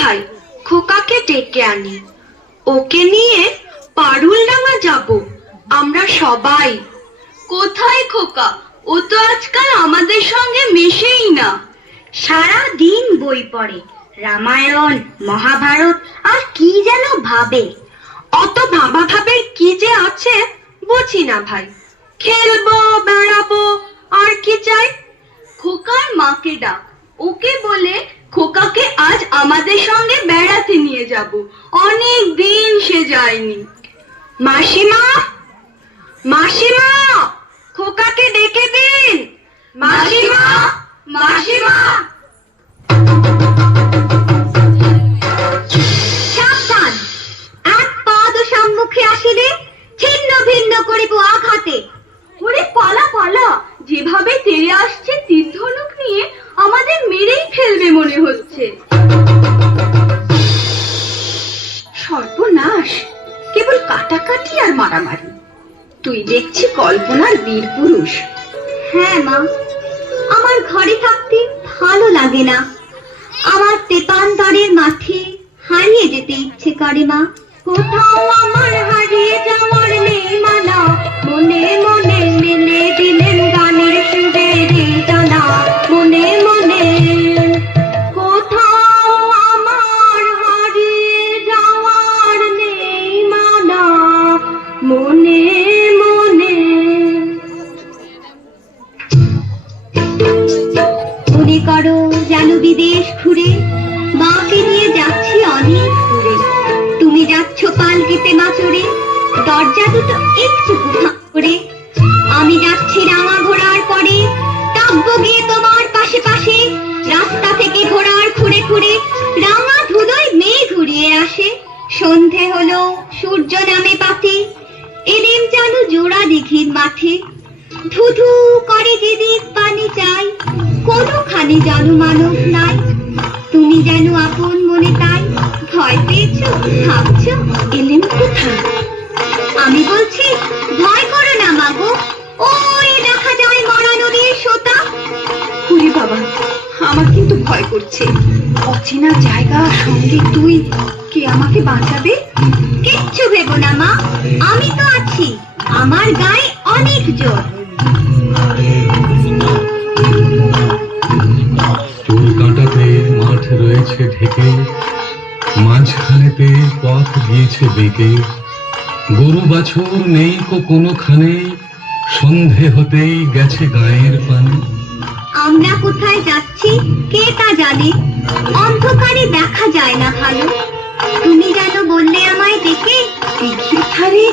ভাই, খোকাকে ডেকে আনি। ওকে নিয়ে পারুলডাঙ্গা যাব আমরা সবাই। কোথায় খোকা? ও তো আজকাল আমাদের সঙ্গে মেশেই না। সারা দিন বই পড়ে, রামায়ণ মহাভারত আর কি যেন ভাবে। অত ভাবা ভাবের কি যে আছে বুঝি না ভাই। খেলবো, বেড়াবো, আর কি চাই? খোকার মাকে ডাক, ওকে বলে খোকাকে আজ আমাদের সঙ্গে বেড়াতে নিয়ে যাব। অনেক দিন সে যায়নি। মাসিমা, মাসিমা, খোকাকে ডেকে দিন। মাসিমা, মাসিমা। সাবধান, এক পাদ সম্মুখে আসিলে ছিন্ন ভিন্ন করিব আঘাতে। ওরে পালা পালা, যেভাবে তেড়ে আসছে তীরধনুক নিয়ে আমাদের মেরেই ফেলবে মনে হচ্ছে। সর্বনাশ, কেবল কাটাকাটি আর মারামারি। তুই দেখছি কল্পনার বীর পুরুষ। হ্যাঁ মা, আমার ঘরে থাকতে ভালো লাগে না। আমার তেপান্তরের মাঠে হারিয়ে যেতে ইচ্ছে করে মা। কোথাও আমার হারিয়ে যাওয়ার নেই মানা, মনে মনে মেলে দিলেন গানের সুরের জানা। মনে মনে কোথাও আমার হারিয়ে যাওয়ার নেই মানা, মনে মনে। মনে করো যেন বিদেশ ঘুরে মাকে নিয়ে যাচ্ছি অনেক দূরে। তুমি যাচ্ছ পালকিতে মা চড়ে, দরজা দুটো একটু ফাঁক করে। আমি যাচ্ছি রাঙা ঘোড়ার পরে, টাকবো গিয়ে তোমার পাশে পাশে। রাস্তা থেকে ঘোড়ার খুঁড়ে খুঁড়ে রাঙা ধুলোয় মেঘ ঘুরিয়ে আসে। সন্ধে হলো, সূর্য নামে পাতে, এলেম চালু জোড়া দিঘির মাঠে। ধুধু করে যেদিক পানি চাই, কোনোখানে জনমানব নাই। তুমি যেন আপন মনে তাই ভয় পেয়েছো, ভাবছো এলেম কোথায়। আমি বলছি ভয় করো না মাগো, ওই দেখা যায় মরা নদীর সোতা। ওরে বাবা, আমার কিন্তু ভয় করছে। অচেনা জায়গা, সঙ্গে তুই, কে আমাকে বাঁচাবে? কিচ্ছু ভেবো না মা, আমি তো আছি। আমার গায়ে অনেক জোর। চুল কাঁটাতে মাঠ রয়েছে ঢেকে, মাঝখানেতে পথ গিয়েছে বেঁকে। গরু বাছুর নেই কোনোখানে, সন্ধে হতেই গেছে গায়ের পানে। আমরা কোথায় যাচ্ছি কে তা জানে, অন্ধকারে দেখা যায় না ভালো। তুমি যেন বললে আমায় দেখে, দিঘির ধারে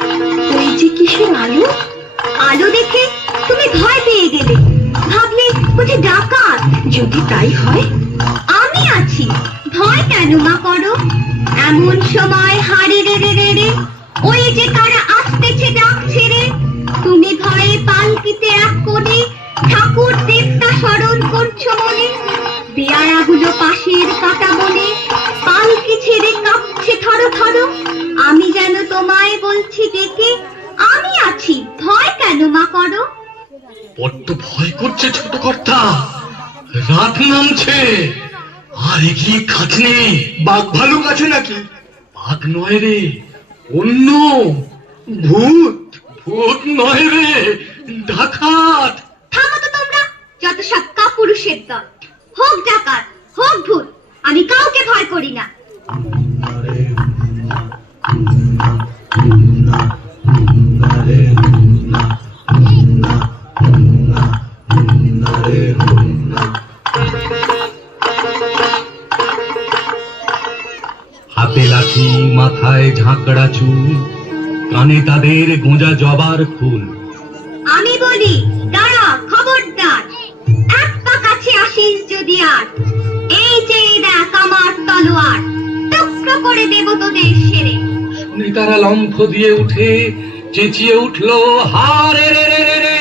ওই যে কিসের আলো। আলো দেখে তুমি ভয় পেয়ে গেলে, ভাবলে বুঝি ডাকাত। যদি তাই হয়, আমি আছি, ভয় কেন মা করো। এমন সময় হাড়ে রেড়ে রেড়ে ওই যে কারা আসতেছে ডাক ছেড়ে। তুমি ভয়ে পালকিতে এক কোণে ঠাকুর দেবতা স্মরণ করছো মনে। বেয়ারাগুলো পাশের কাটা বনে পালকি ছেড়ে কাঁপছে থরো থরো। আমি যেন তোমায় বলছি ডেকে, আমি আছি, ভয় কেন মা করো। বড্ড ভয় করছে ছোট কর্তা, রাত নামছে, আর এগিয়ে খাটনি। বাঘ ভালুক আছে নাকি? বাঘ নয় রে, অন্য ভূত। ভূত নয় রে, ডাকাত। থামো তো তোমরা, যত সব কাপুরুষের দল। হোক ডাকাত, হোক ভূত, আমি কাউকে ভয় করি না। হাতে লাঠি, মাথায় ঝাঁকড়া চুল, কানে তাদের গোঁজা জবার ফুল। আমি বলি দাঁড়া, খবরদার, এক পা কাছে আসিস যদি আর। এই যে দেখ আমার তলোয়ার, টুকরো করে দেব তোদের সেরে। নেতারা লম্ফ দিয়ে উঠে চেঁচিয়ে উঠলো, হারে রে রে রে রে।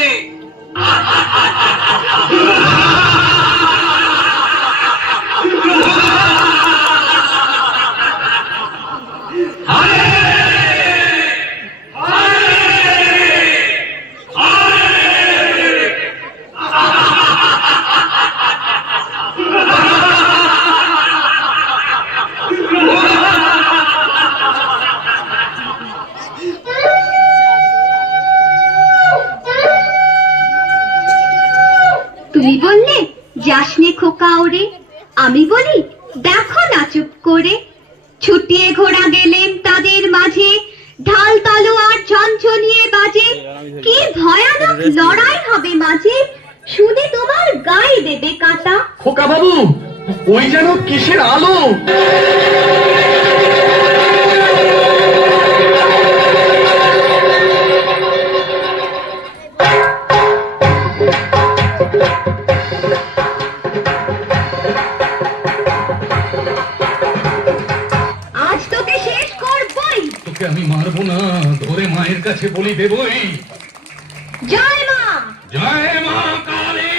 করে। আমি বলি, দেখো না চুপ করে। ছুটিয়ে ঘোড়া গেলেন তাদের মাঝে, ঢাল তলোয়ার ঝনঝনিয়ে বাজে। কি ভয়ানক লড়াই হবে মাঝে, শুনে তোমার গায়ে দেবে কাটা। খোকা বাবু, ওই যেন কিসের আলো! আজ তোকে শেষ করবই। তোকে আমি মারবো না, ধরে মায়ের কাছে বলি দেবই। জয় মা। জয় মা কালী।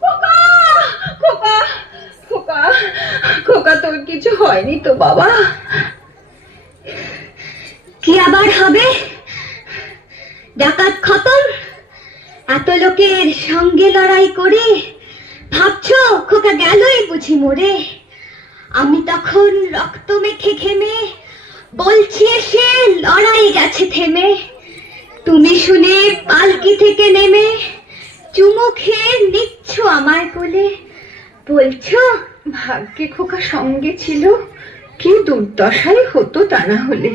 খোকা খোকা খোকা, তোর কিছু হয়নি তো বাবা? কি আবার হবে? ডাকাত খতম, এত লোকের সঙ্গে লড়াই করে ভাবছো খোকা গেলই বুঝি মরে? আমি তখন রক্ত মেখে ঘেমে বলছি এসে লড়াই গেছে থেমে। তুমি শুনে পালকি থেকে নেমে চুমু খেয়ে নিচ্ছ আমার কোলে, বলছো ভাগ্যে খোকা সঙ্গে ছিল, কি দুর্দশাই হতো তা না হলে।